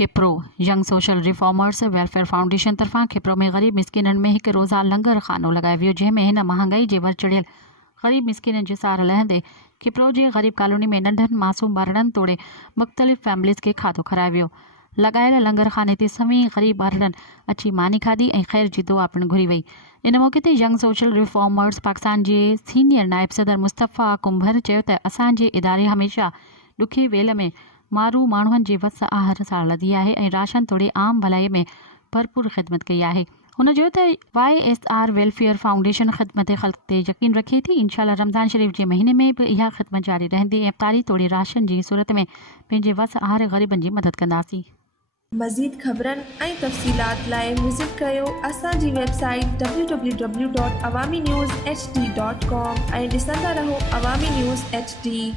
खिप्रो young social reformers welfare foundation तरफ़ां खिप्रो में ग़रीब मिस्किननि में हिकु रोज़ा लंगर खानो लॻायो वियो, जंहिंमें हिन महांगाई जे वर चढ़ियल ग़रीब मिस्किननि जे सार लहंदे खिप्रो जी ग़रीब कॉलोनी में नंढनि मासूम ॿारड़नि तोड़े मुख़्तलिफ़ फैमिलीज़ खे खाधो खारायो वियो। लॻायल लंगर खाने ते सभी ग़रीब ॿारड़नि अची मानी खाधी ऐं ख़ैर जी दुआ पिणु घुरी वई। इन मौक़े ते यंग सोशल रिफॉर्मर्स पाकिस्तान जे सीनियर नायब सदर मुस्तफ़ा कुंभर चयो त असांजे इदारे हमेशह ॾुखी वेल में मारू माण्हुनि जे वस आहर साड़दी आहे ऐं राशन तोड़े आम भलाई में भरपूर ख़िदमत कई आहे। हुन चयो त YSR वेलफेयर फाउंडेशन ख़िदमत ख़ल्क़ ते यकीन रखे थी। इंशाअल्लाह रमज़ान शरीफ़ जे महीने में भी इहा ख़िदमत जारी रहंदी ऐं इफ़्तारी तोड़े राशन जी सूरत में पंहिंजे वस आहर ग़रीबनि जी मदद कंदासीं। मज़ीद ख़बरनि ऐं तफ़सीलात लाइ विज़िट कयो असांजी वेबसाइट www.awamiNewsHD.com ऐं ॾिसंदा रहो अवामी न्यूज़ HD।